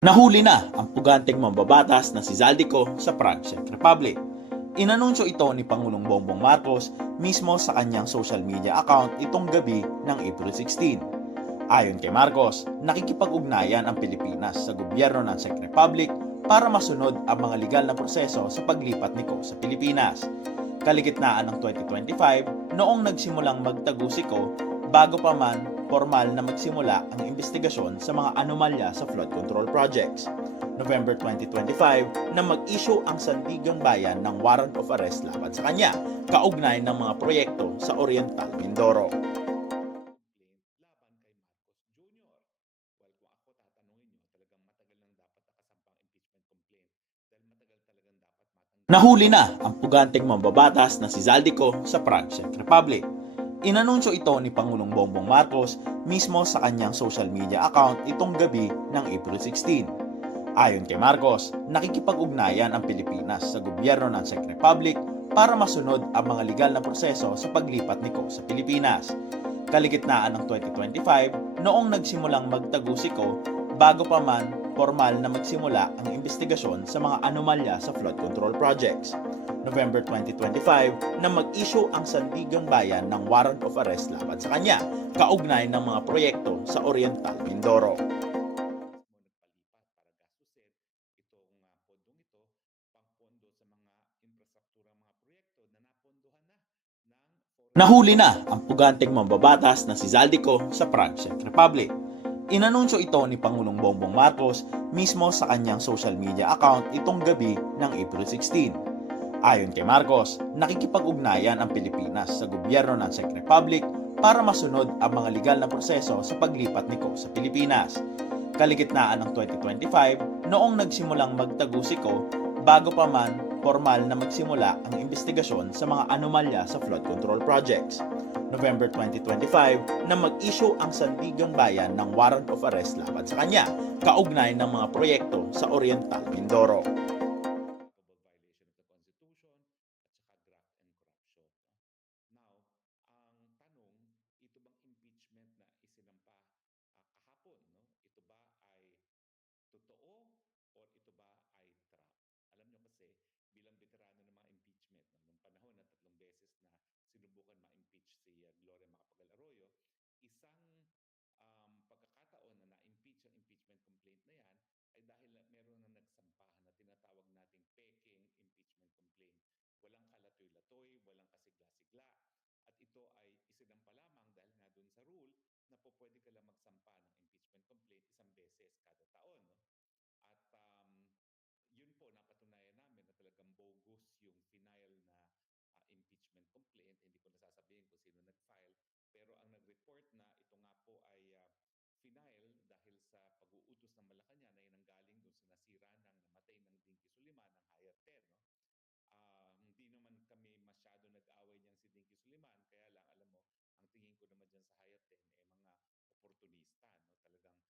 Nahuli na ang puganteng mambabatas na si Zaldico sa Prague, Czech Republic. Inanunsyo ito ni Pangulong Bongbong Marcos mismo sa kanyang social media account itong gabi ng April 16. Ayon kay Marcos, nakikipag-ugnayan ang Pilipinas sa gobyerno ng Czech Republic para masunod ang mga legal na proseso sa paglipat ni Ko sa Pilipinas. Kaligitnaan ng 2025, noong nagsimulang magtago si Ko bago pa man formal na magsimula ang investigasyon sa mga anomalya sa flood control projects. November 2025 na mag-issue ang Sandigang Bayan ng warrant of arrest laban sa kanya, kaugnay ng mga proyekto sa Oriental Mindoro. Nahuli na ang puganteng mambabatas na si Zaldico sa Prague, Czech Republic. Inanunsyo ito ni Pangulong Bongbong Marcos mismo sa kanyang social media account itong gabi ng April 16. Ayon kay Marcos, nakikipag-ugnayan ang Pilipinas sa gobyerno ng Czech Republic para masunod ang mga legal na proseso sa paglipat ni Ko sa Pilipinas. Kaligitnaan ng 2025, noong nagsimulang magtago si Ko bago pa man formal na magsimula ang investigasyon sa mga anomalya sa flood control projects. November 2025 na mag-issue ang Sandigang Bayan ng warrant of arrest laban sa kanya, kaugnay ng mga proyekto sa Oriental Mindoro. Nahuli na ang puganteng mambabatas na si Zaldico sa Prague, Czech Republic. Inanunsyo ito ni Pangulong Bongbong Marcos mismo sa kanyang social media account itong gabi ng April 16. Ayon kay Marcos, nakikipag-ugnayan ang Pilipinas sa gobyerno ng Czech Republic para masunod ang mga legal na proseso sa paglipat ni Ko sa Pilipinas. Kaligitnaan ng 2025, noong nagsimulang magtago si Ko bago pa man formal na magsimula ang investigasyon sa mga anomalya sa flood control projects. November 2025 na mag-issue ang Sandigang Bayan ng warrant of arrest laban sa kanya, kaugnay ng mga proyekto sa Oriental Mindoro.